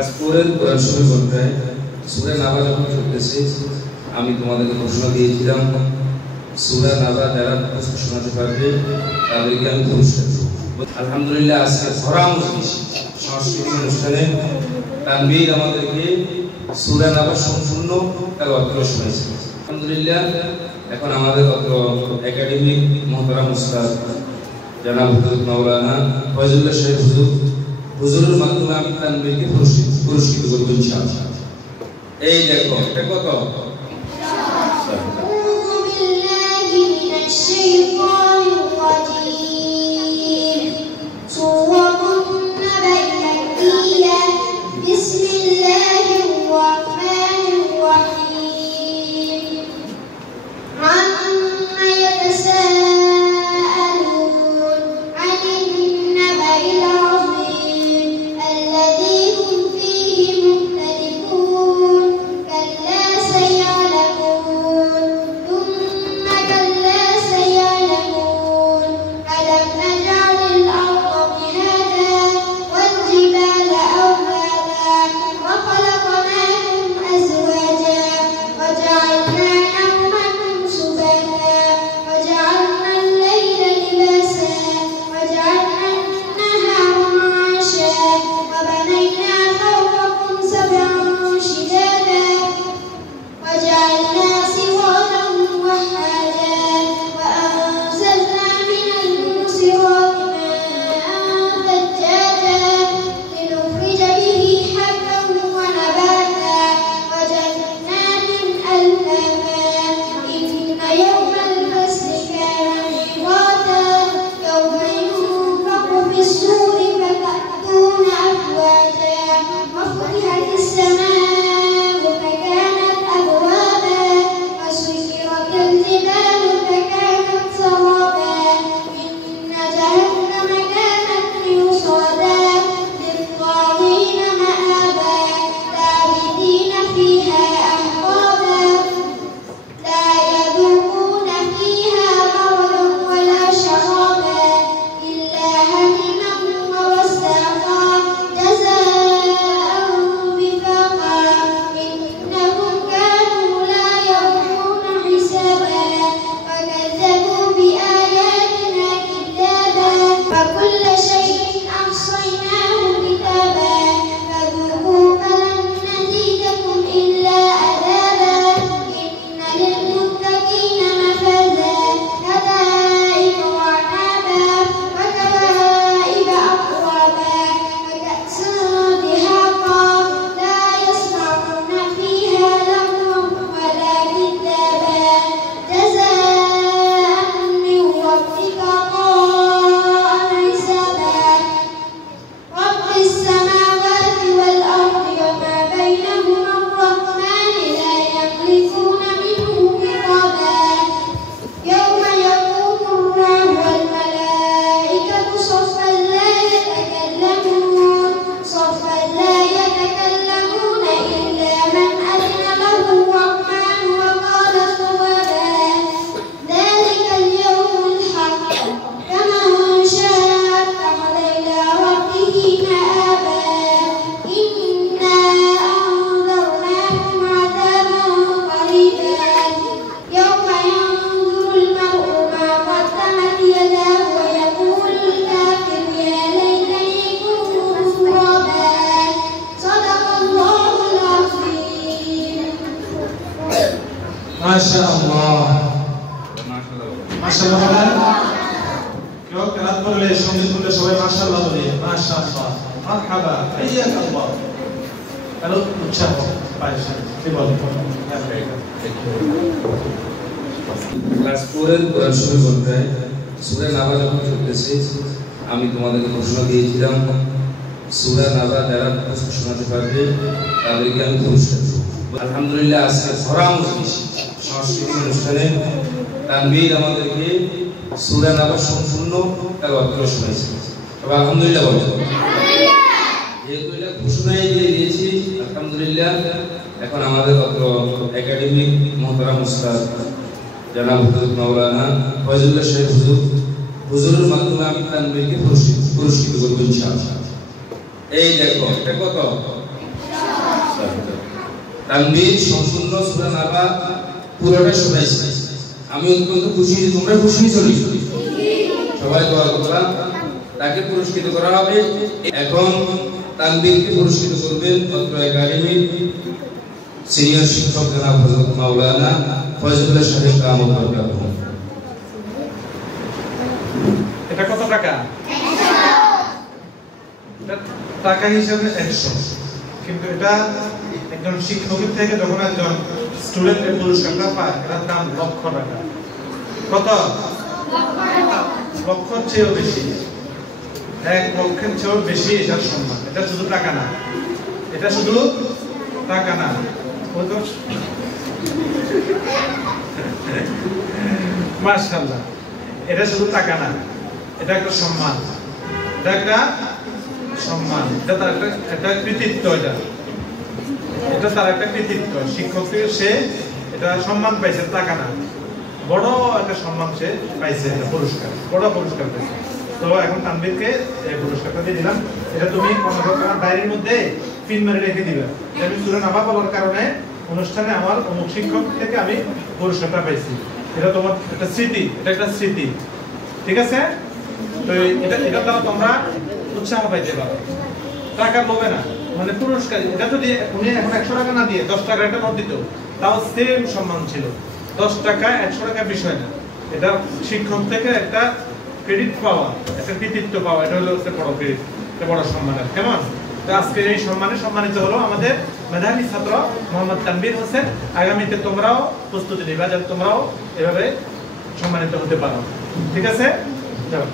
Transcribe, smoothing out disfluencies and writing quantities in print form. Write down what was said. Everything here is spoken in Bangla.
ক্লাস 4 এর কোরআন শরীফ পড়ায় সূরা নাবা যখন চলতেছে আমি তোমাদেরকে প্রশ্ন দিয়েছিলাম সূরা নাবা যারা প্রশ্ন শোনাতে পারবে তাদেরকে আমি পুরস্কার দেব। আলহামদুলিল্লাহ আজকে ভরা মজলিস সাংস্কৃতিক অনুষ্ঠানে তানভীর আমাদেরকে সূরা নাবা সম্পূর্ণ তেলাওয়াত করে শোনাইছে। আলহামদুলিল্লাহ এখন আমাদের অত্র একাডেমিক মুহতারাম উস্তাদ জনাব হযরত মাওলানা ফয়জুল্লাহ সাহেব হুজুরের মাধ্যমে আমি তানভীরকে পুরস্কৃত করব ইনশাআল্লাহ। এই দেখো এটা কত মাশাআল্লাহ মাশাআল্লাহ কেউ কেরাত করলে সঙ্গীত করলে সবাই মাশাআল্লাহ বলে মাশাআল্লাহ মারহাবা হাইয়াকাল্লাহ আরো উচ্চারণ পাইছে কি বলেন ক্লাস 4 এর কোরআন শরীফ পড়ায় সূরা নাবা যখন চলতেছে আমি তোমাদেরকে প্রশ্ন দিয়েছিলাম সূরা নাবা যারা প্রশ্ন শোনাতে পারবে তাদেরকে আমি পুরস্কার দেব। আলহামদুলিল্লাহ আজকে ভরা মজলিস সাংস্কৃতিক অনুষ্ঠানে তানভীর আমাদেরকে সূরা নাবা সম্পূর্ণ তেলাওয়াত করে শোনাইছে। তবে আলহামদুলিল্লাহ বলো যেহেতু এটা ঘোষণাই দিয়ে দিয়েছি আলহামদুলিল্লাহ এখন আমাদের অত্র একাডেমিক মুহতারাম উস্তাদ জনাব হযরত মাওলানা ফয়জুল্লাহ সাহেব হুজুরের মাধ্যমে আমি তানভীরকে পুরস্কৃত করব ইনশাআল্লাহ। এই দেখো এটা কত তানবীর সম্পূর্ণ সূরা নাবা পুরোটা শোনাইছে। আমি অত্যন্ত খুশি যে তোমরা খুশি চলি সবাই দোয়া করলাম, তাকে পুরস্কৃত করা হবে। এখন তানবীরকে পুরস্কৃত করবেন অত্র একাডেমির সিনিয়র শিক্ষক জনাব হযরত মাওলানা ফয়জুল্লাহ সাহেব কামত বরকাতুহু। এটা কত টাকা? 100 টাকা হিসাবে 100, কিন্তু এটা একজন শিক্ষকের থেকে যখন একজন স্টুডেন্টের পুরস্কারটা পায় এটার দাম লক্ষ টাকা। কত? লক্ষের চেয়েও বেশি, 1 লক্ষের চেয়েও বেশি এটার সম্মান। এটা শুধু টাকা না, এটা শুধু টাকা না, মাশাআল্লাহ, এটা শুধু টাকা না, এটা একটা সম্মান, এটা একটা সম্মান, এটা তার একটা কৃতিত্ব, এটা তার একটা কৃতিত্ব। শিক্ষক থেকে সে এটা সম্মান পাইছে, টাকা না, বড় একটা সম্মান সে পাইছে, এটা পুরস্কার, বড় পুরস্কার পাইছে। তো এখন তানবীরকে এই পুরস্কারটা দিয়ে দিলাম। এটা তুমি তোমার ডায়েরির মধ্যে পিন মেরে রেখে দিবে। আমি সূরা নাবা বলার কারণে অনুষ্ঠানে আমার অমুক শিক্ষক থেকে আমি পুরস্কারটা পাইছি। এটা তোমার একটা স্মৃতি, এটা একটা স্মৃতি, ঠিক আছে? তো এটা দ্বারা তোমরা উৎসাহ পাইতে পারো, টাকা লোভে না, মানে পুরস্কার। এটা যদি উনি এখন 100 টাকা না দিয়ে 10 টাকার একটা নোট দিত, তাও সেম সম্মান ছিল। 10 টাকা 100 টাকা বিষয় না, এটা শিক্ষক থেকে একটা ক্রেডিট পাওয়া, একটা কৃতিত্ব পাওয়া, এটা হলো একটা বড় ক্রেডিট, একটা বড় সম্মানের। কেমন? তো আজকে এই সম্মানে সম্মানিত হলো আমাদের মেধাবী ছাত্র মোহাম্মদ তানবীর হোসেন। আগামীতে তোমরাও প্রস্তুতি নিবা যাতে তোমরাও এভাবে সম্মানিত হতে পারো, ঠিক আছে? যাও।